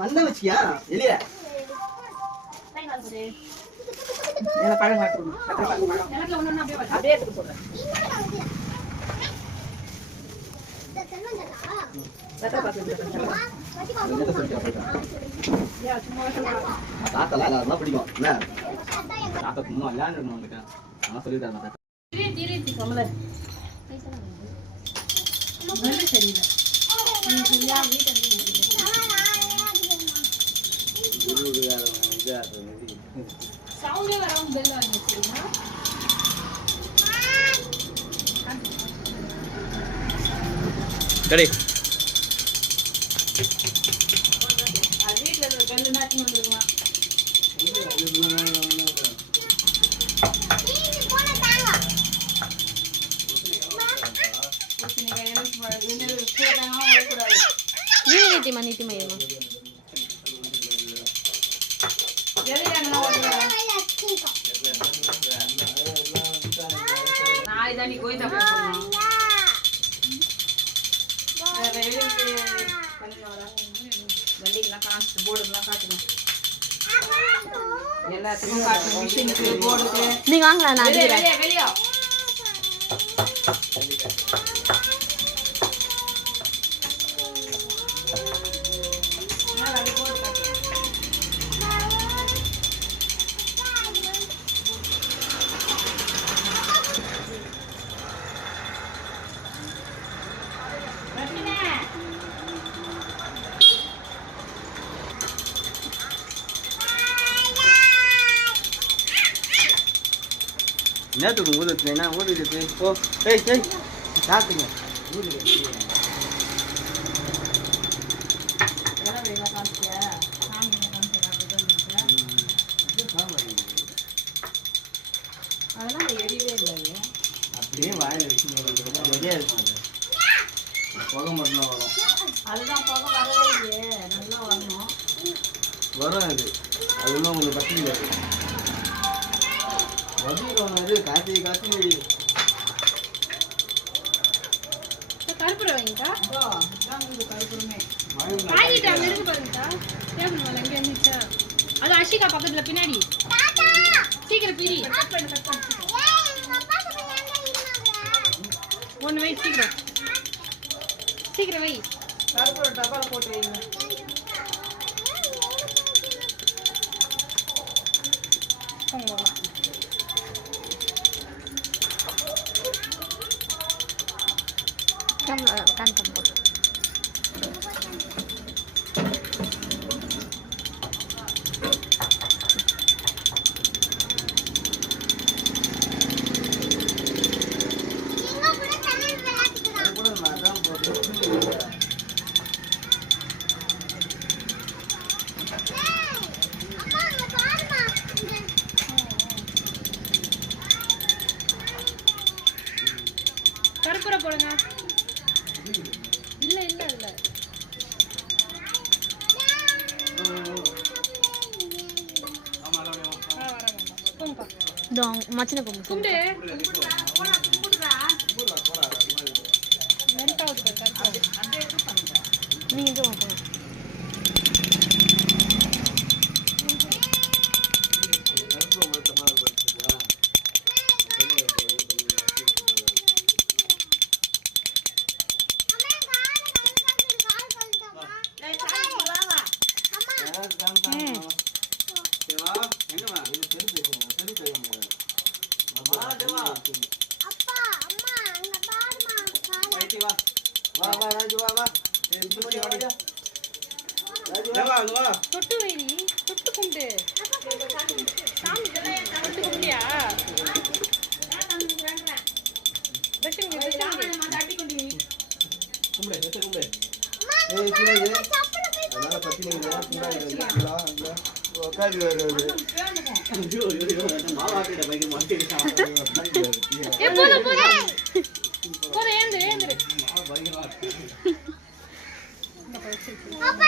வந்த வச்சியா இல்லையா பழம் அப்படியே எடுத்து போடுறேன். தாத்தெல்லாம் பிடிக்கும் தாத்தா சும்மா விளையாண்டு வந்துட்டேன் நான் சொல்லிட்டேன் சவுண்டே வராம பெல் வாங்கிச்சிருக்கா கடை வீட்டுல கல்லு நாட்டி வந்துருவான் நாளைக்கு கோயிந்தா போடணும் வண்டிகள்லாம் காசு போர்டுலாம் காட்டணும் எல்லாத்துக்கும் காட்டணும் மிஷினுக்கு போர்டுக்கு நீங்க வாங்கலாம் நான் வெளியே வெளியே நேற்று ஊருக்கு என்ன ஊருக்கு ஓ ஏய் ஏய் சாப்பிடுங்க ஊருக்கு அதெல்லாம் எரியவே இல்லை அப்படியே வாயில் வச்சு ரெடியாக இருக்கும் அது புகை மட்டும் வரும் அதுதான் புகை வரவே இல்லையே நல்லா வரணும் வரும் அது அது இன்னும் கொஞ்சம் பற்றிக்கல வதீரம் அது காய்ச்சி காய்ச்சி கருப்புரம் வைங்கக்கா கருப்புரமே பாக்கெட் அங்கே இருக்கு பாருங்கக்கா தேவையான எங்கே இருந்துச்சா அது அஷிகா பக்கத்தில் பின்னாடி சீக்கிரம் பிரி ஒன்று வை சீக்கிரம் சீக்கிரம் வை கருப்புரம் டப்பாவில் போட்டு வைங்க kantong po. கருப்புரை போடுங்க இல்ல இல்ல இல்ல Dong, macam apa? கும்பிடு கும்பிடுறா மென்டாவுது கருப்பு அப்படியே பண்ணுங்க நீங்க இது வாங்க தொட்டு வைடி தொட்டு கும்பிடு சாமி தொட்டு கும்பிடியா அதனால பத்தி மாவாட்டிட்ட பைக்கு மாட்டிட்டான். ஏ போதும் போதும் போதும் ஏந்திரு ஏந்திரு அப்பா